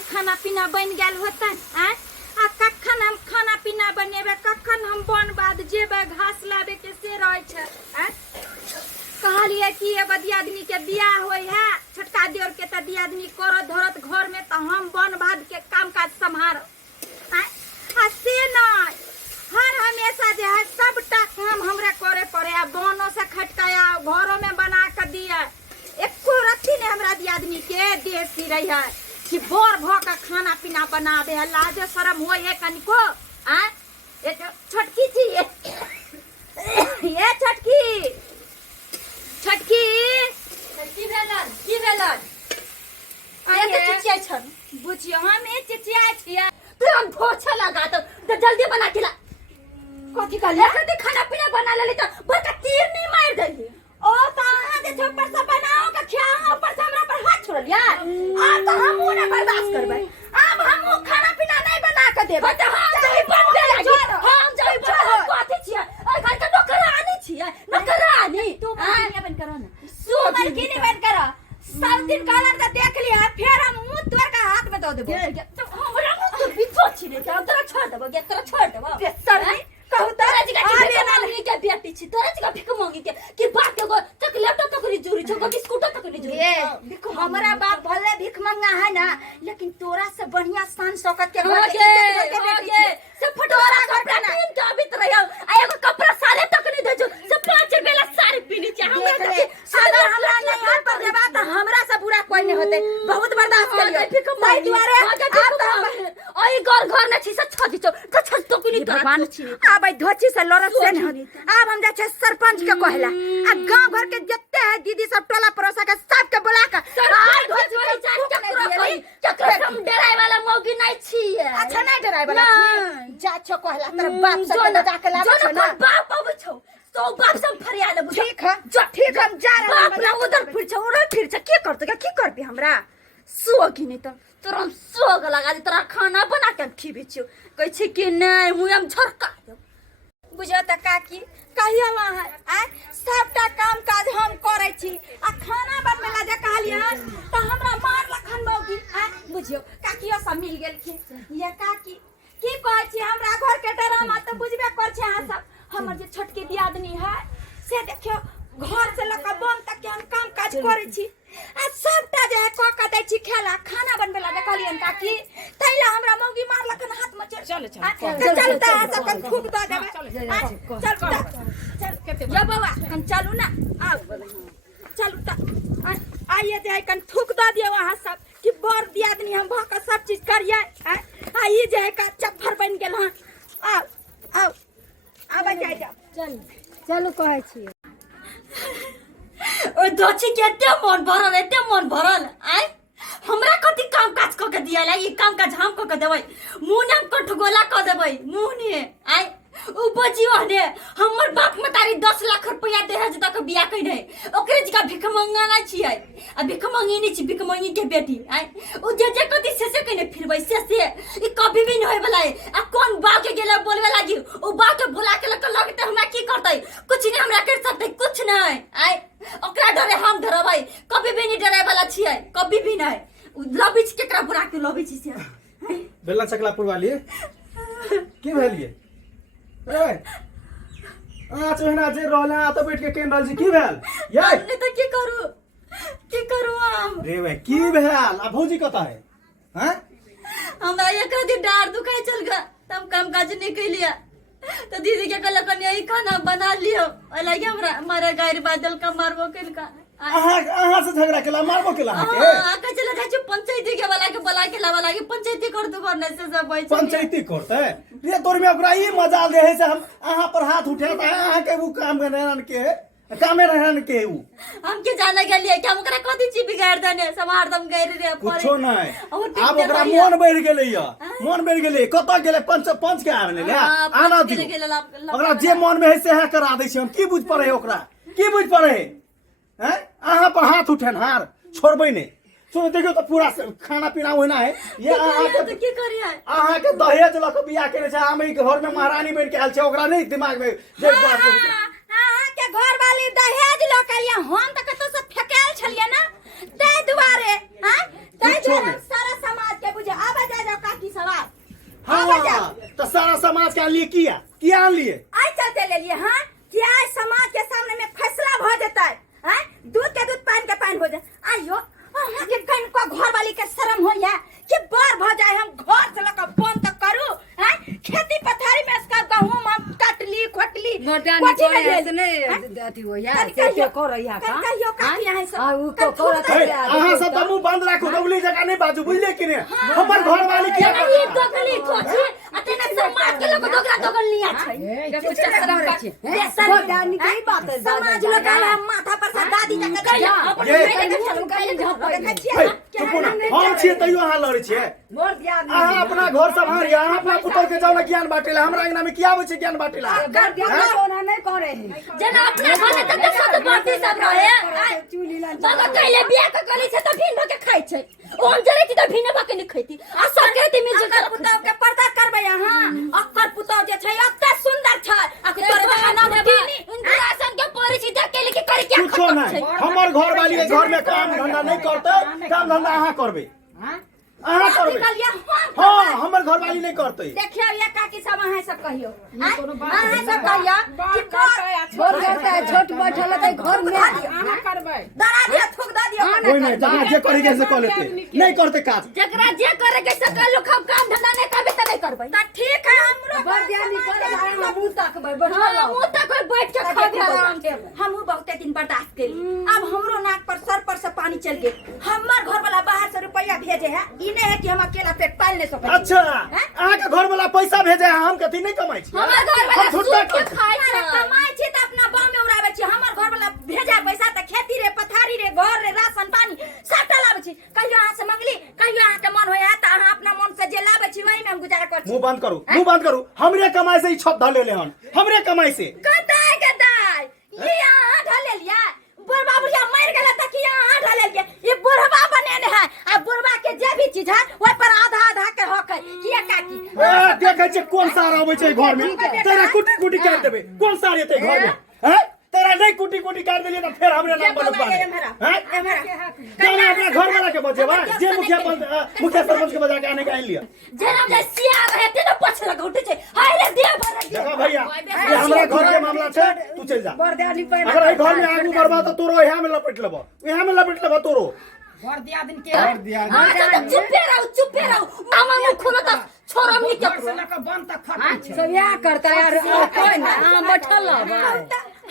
नहीं खाना पीना बन गया होता है आ कखन हम खाना पीना बनेबे कखन हम बन बाद जेबे घास लाबे के से रहे छे कहलिए कि ये दियादनी के बियाह होय है छोटका देवर के त दियादनी करो धरत घर में तो हम बन बाद के काम काज संभार आ से नहीं हर हमेशा जो है सबटा काम हमरा करे पड़े है बोनो से खटकाया घरों में बना कर दिया एको रत्ती ने हमरा दियादनी के देह सिरई है कि बोर भ का खाना पीना बना दे है लाज शरम हो ये कनिको आ ये छोटकी थी ये छोटकी छोटकी की भेलन आया तो चिचिया छन बुझियो हम ए चिचिया छिया तो हम भोछा लगा तो जल्दी बना के ला कथि कहले कथि खाना पीना बना ले तो बड़का तीर नहीं मार देली ओ ताहा जे थप्पड़ से बनाओ का खियाओ ऊपर से हमरा पर हाथ छोड़ लिया आ तो हम ना बर्दाश्त करबै अब हम खाना पीना नहीं बना के देबे तो हम जई बन के हम जई बन कथि छियै ए घर के नौकरानी छियै नौकरानी तू मानिया बन करो ना सुमर की नहीं बन करो सब दिन कलर तो देख लिया फिर हम मुंह तोड़ का हाथ में दे देबो तो हमरा मुंह तो बिचो छिले के तोरा छोड़ देबो के तोरा छोड़ देबो बेसर कहू तोरा जगह के मांगी के बेटी छी तोरा जगह भिख मांगी के कि बात के तक लैपटॉप तक जूरी छ बिस्कुट तक नहीं जूरी ये हमरा बाप भले भिख मंगा है ना लेकिन तोरा से बढ़िया शान शौकत के घर के सब फटोरा घर पे ना तीन का भीतर रहो आ एगो कपड़ा साले तक नहीं देजो सब 5 रुपया ला साड़ी पीनी चाहिए हमरा अगर हमरा नहीं हाथ पर देबा तो हमरा से बुरा कोई नहीं होते बहुत बर्दाश्त कर लियो ताई द्वारे ओई घर न छी सब छ दिचो तो छ तो कोनी भगवान छी अब धोची से लड़त से नहीं अब हम जा छे सरपंच के कहला आ गांव घर के जत्ते है दीदी सब टोला पड़ोसा के सब के बुला के आ धोची के जान के पूरा कोई चक्र हम डराई वाला मौगी नहीं छी अच्छा नहीं डराई वाला छी जा छो कहला तेरे बाप से के जाके ला छो ना बाप अब छो तो बाप से फरिया ले बुझो ठीक है जो ठीक हम जा रहे बाप ना उधर फिर छ उधर फिर छ की करतो की करबी हमरा सोगी नहीं तो तोरा सोग लगा दे तोरा खाना बना के खीबे छियो कहै छी कि नहीं मुंह हम झरका बुझो त काकी कहियो वहां आ सबटा काम काज हम करै छी आ खाना बनबे ला जे कहलिए त हमरा मार लखन मौगी आ बुझियो काकियो सब मिल गेल छी ये काकी की कहै छी हमरा घर के ड्रामा त बुझबे कर छी अहाँ सब हमर जे छोटकी दियादनी है से देखियो घर से लका बन तक के हम काम काज करै छी आ सबटा जे क क दै छी खेला खाना बनबे ला जे कहलिए काकी तैला हमरा मौगी मार लखन हाथ में चल चल त सब फूक द देबे चल या बाबा हम चलू ना आओ चलू त आइए जे कन थूक द दियो वहां सब कि बर दियादनी हम भक सब चीज करिए आ ई जे का चफ्फर बन गेल हन आओ आओ आबे जाय चलू कहै छी ओ दोची के एते मन भरल आय हमरा कथि काम काज क के दिया ला ई काम काज हम क के देबै मुंह ने कठगोला क देबै मुंह ने आय उ बजियो ने हमर बाप मतारी 10 लाख रुपया दहेज तक बियाह कइने ओकरे जगह भिख मंगाना छियै आ भिख मंगिनी छी भिख मंगी के बेटी आय उ जे कथि से कइने फिरबै से ई कभी भी नहीं होय वाला है आ कौन बा के गेला बोलबे लागी उ बा के बुला के लगते हमरा की करतै कुछ नहीं हमरा कर सकतै कुछ नहीं आय ओकरा डरे हम डरबै कभी भी नहीं डराय वाला छियै कभी भी नहीं लबी छी केकरा बुरा के लबी छी से बेला चकला पुरवाली की भेलिए ए आ चोहना जे रहला त बैठ के केन रहल छी की भेल ये हमने तो की करू हम रे भाई की भेल आ भौजी कता है हैं हमरा एक दिन डार दुखाई चल गया तब काम काज नहीं कइलिया तो दीदी के कहल कन्या ई खाना बना लियो लगे हमरा मारे गायर बादल का मारबो कइल का अहाँ से झगड़ा केला मारबो केला के आका चला जाय छ पंचायती के वाला के बोला के लावा लागे पंचायती कर दो करने से सब भाई पंचायती करते रे तोर में ओकरा ई मजाल रहे से हम अहाँ पर हाथ उठे त अहाँ के वो काम रहन के कामे रहन के उ हम के जाने के लिए क्या ओकरा कथि ची बिगाड़ देने समार दम गइर रे कुछो नहीं अब ओकरा मन बढ़ गेलै या मन बढ़ गेलै कत गेलै पंच के आने ले आना दियो ओकरा जे मन में है से है करा दै छी हम की बुझ पड़े ओकरा की बुझ पड़े हैं अहाँ पर हाथ उठेन हार छोड़बै नहीं सुन देखियो तो पूरा खाना पीना होना है ये अहाँ तो की करिए अहाँ के दहेज लक बियाह करे छै हम ई घर में महारानी बन के आयल छै ओकरा नहीं दिमाग में जे बात अहाँ के घर वाली दहेज लक आलिया हम त कतो से फेकाल छलिए ना तै दुआरे हैं तै दुआरे सारा समाज के बुझे के लिए किया आन लिए आई चलते ले लिए हाँ कि आज समाज के सामने में फैसला हो जाता है हैं? दूध के दूध पान के पान हो जाए आइयो अहाँ के कहीं को घर वाली के शर्म हो या कि बार भ जाए हम घर से लका बंद तो करू हैं खेती पथारी में इसका गहूम हम कटली खोटली नोटानी को ऐसे नहीं अथी हो या से को रहिया का कहियो का यहाँ से हां उ तो करत है अहाँ सब तो मुंह बंद राखो दगली जगह नहीं बाजू बुझले कि नहीं हमर घर वाली किया ये दोगली खोजी अतने समाज के लोग दोगला दोगल लिया छै देखो शर्म करे छे नोटानी की बात है समाज लोग हम माथा पर से दादी जका कहिया अपन चुप ना हम छिए तैयो अहाँ लड़े छिए मोर दिया अहाँ अपना घर संभालिए अहाँ अपना पुतौ के जाओ ना ज्ञान बाटेला हमरा अंगना में किया आबै छै ज्ञान बाटेला घर दिया कोना नहीं करे जना अपने घरे तक सत बाती सब रहे चूली ला बाबा कहले बिया के गली से तो भिन्न के खाइ छै ओन जरे की तो भिन्न बाके नहीं खैती आ सब कहती मिल अक्कर पुतौ के पर्दा करबै अहाँ अक्कर पुतौ जे छै एते सुंदर छै अक्कर तोर बहाना भेबी इंद्रासन के परिचित के लिए करे क्या कुछो नहीं हमर घर वाली के घर में काम धंधा नहीं करते काम धंधा अहाँ करबे अहाँ करबे हां हमर घर वाली नहीं करते देखियो ये काकी सब अहाँ सब कहियो अहाँ सब कहियो कि छोड़ करता है छोट बैठल है घर में आना करबै दरा दिया थूक द दियो कोई नहीं जहाँ जे करे के से कर लेते नहीं करते काज जकरा जे करे के से कर लो काम धंधा नहीं करबे त नहीं करबे त ठीक है हमरो घर दिया निकल हम मुंह तकबै बैठल मुंह तक कोई बैठ के खा आराम से हमहू बहुते दिन बर्दाश्त करी अब हमरो नाक पर सर पर से पानी चल गए हमर घर वाला बाहर से रुपया भेजे है ई नहीं है कि हम अकेला पेट पाल ले सके अच्छा अहाँ के घर वाला पैसा भेजे है हम कथी नहीं कमाई छी हमर घर वाला हम सूट छुट्टा के खाइ छै कमाई छी त अपना गांव में उड़ावे छी हमर घर वाला भेजा पैसा त खेती रे पथारी रे घर रे राशन पानी सबटा लावे छी कहियो अहाँ से मंगली कहियो अहाँ के मन होया त अहाँ अपना मन से जे लावे छी वही में हम गुजारा कर छी मुंह बंद करू हमरे कमाई से ही छत ढले ले हन हमरे कमाई से गदाई ये अहाँ ढले लिया बुढ़ बाबूया मर गेला त कि अहाँ ढले लिया ये बुढ़वा बनेने है आ बुढ़वा के जे भी चीज है ओइ पर आधा आधा के हक है किया काकी देखे छै कोन सार आबै छै घर में तेरा कुटी कुटी काट देबे कोन सार एते घर में हैं तेरा नहीं कुटी कुटी काट देलिए त फिर हमरे नाम बनबा हैं जाना अपना घर वाला के बचेबा जे मुखिया सरपंच के बजा के आने के आइन लिया जना जे सिया रहे ते न पछ लग उठे छै हाय रे दे भर देखा भैया ये हमरा घर के मामला छै तू चल जा घर दिया निकल अगर एहि घर में आगू बढ़बा त तोरो यहां में लपेट लेबो तोरो घर दिया दिन के आ तो चुपे रहो मामा मुंह खोलो त छोरा मी के बंद तक फट सब या करता यार कोई ना बैठल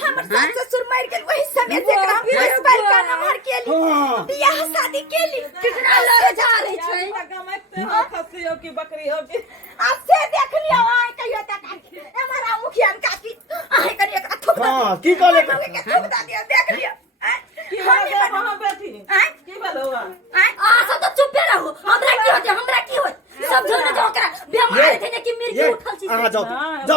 हमर सास ससुर मर गेल वही समय से हम अस्पताल का नंबर के लिए बियाह शादी के लिए कितना लड़ जा रही छै खस्सी हो कि बकरी हो कि अब से देख लियो आय कहियो त काकी हमारा मुखिया काकी आय करिए का थुक हां की कहले के थुक द दियो देख लियो की हो वहां बैठी की बोलवा आ सब तो चुपे रहो हमरा की होत सब जने जो करा बीमार थे ने कि मिर्गी उठल छी अहाँ जाओ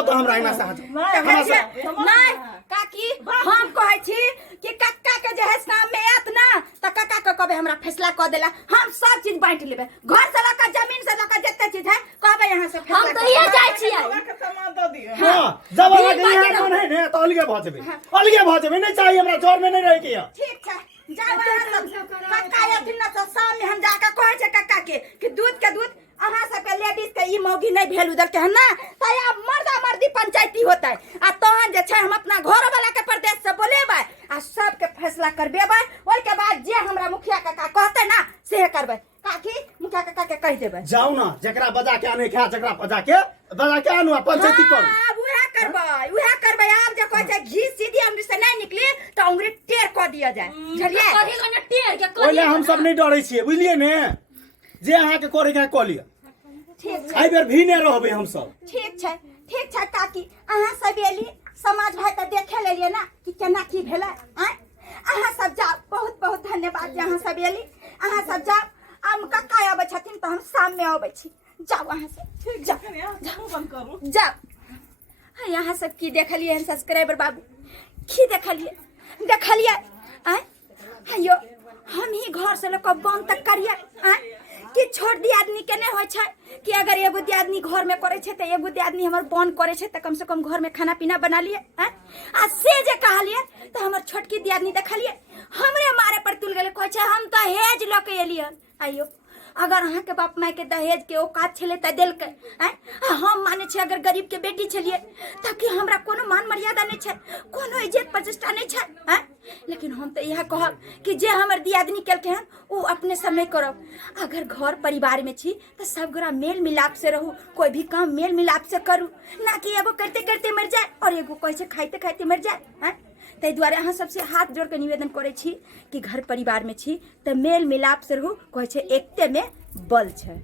तो हमरा आइना से नहीं काकी हम कहै छी कि कक्का के जे है नाम में आत ना त कक्का के कहबे हमरा फैसला क देला हम सब चीज बांट लेबे घर से लका जमीन से लका जत्ते चीज है कहबे यहां से फैसला हम तो ये जाय छी के सामान दे दियो हां जब अहाँ के यहाँ मन है ने तो अलगे भ जेबे नहीं चाहिए हमरा जोर में नहीं रह के ठीक छै कक्का या दिन तो शाम में हम जाके कहै छै कक्का के कि दूध के दूध अहाँ सब के लेडीज के ई मौगी नहीं भेल उधर के है ना तया मर्दा मर्दी पंचायती होता है आ तहन जे छै हम अपना घर वाला के प्रदेश से बोलेबै आ सब के फैसला करबेबै ओइ के बाद जे हमरा मुखिया काका कहते ना से करबै काकी मुखिया काका के कह देबै जाओ ना जकरा बजा के आने के जकरा बजा के आनु पंचायती कर अब उहे करबै आब जे कहै छै घी सीधी अंगुरी से नहीं निकली तो अंगुरी टेढ़ क दिया जाए बुझलिए करी गने टेर के ओइले हम सब नहीं डरै छियै बुझलिए ने जे अहाँ के करे के क लिया ठीक छै आई बेर भी नहीं रहबे हम सब ठीक छै काकी अहाँ सब एली समाज भाई त देखे लेलिए ना कि केना की भेलै आय अहाँ सब जाओ बहुत बहुत धन्यवाद जे अहाँ सब एली अहाँ सब जाओ हम कक्का आबै छथिन त हम शाम में आबै छी जाओ अहाँ सब जाओ बंद करू जाओ यहाँ सब की देखलिए सब्सक्राइबर बाबू की देखलिए आय हेयो हम ही घर से लोग बंद तक करिए आय कि छोड़ दी आदमी के नहीं होय छै कि अगर एगो दियादनी घर में करे छै त एगो दियादनी हमर बंद करे छै त कम से कम घर में खाना पीना बना लिए आ से जे कहलिए त हमर छोटकी दियादनी देखलिए हमरे मारे पर तुल गेले कहै छै हम त हेज ल के एलिए आइयो अगर अहाँ के बाप माय के दहेज के औकात छले त देलकै हैं हम माने छी अगर गरीब के बेटी छलिए तब कि हमरा कोनो मान मर्यादा नहीं छै कोनो इज्जत प्रतिष्ठा नहीं छै हैं लेकिन हम तो यह कहब कि जे हमर दियादनी केलकै हन ओ अपने से नहीं करब अगर घर परिवार में छी तो सब गोरा मेल मिलाप से रहू कोई भी काम मेल मिलाप से करू ना कि एगो करते करते मर जाए और एगो कहे छै खाइते खाइते मर जाए हैं ताहि दुआरे अहाँ सबसे हाथ जोड़ के निवेदन करे छी कि घर परिवार में छी तो मेल मिलाप से रहू कहे छै एकते में बल छै।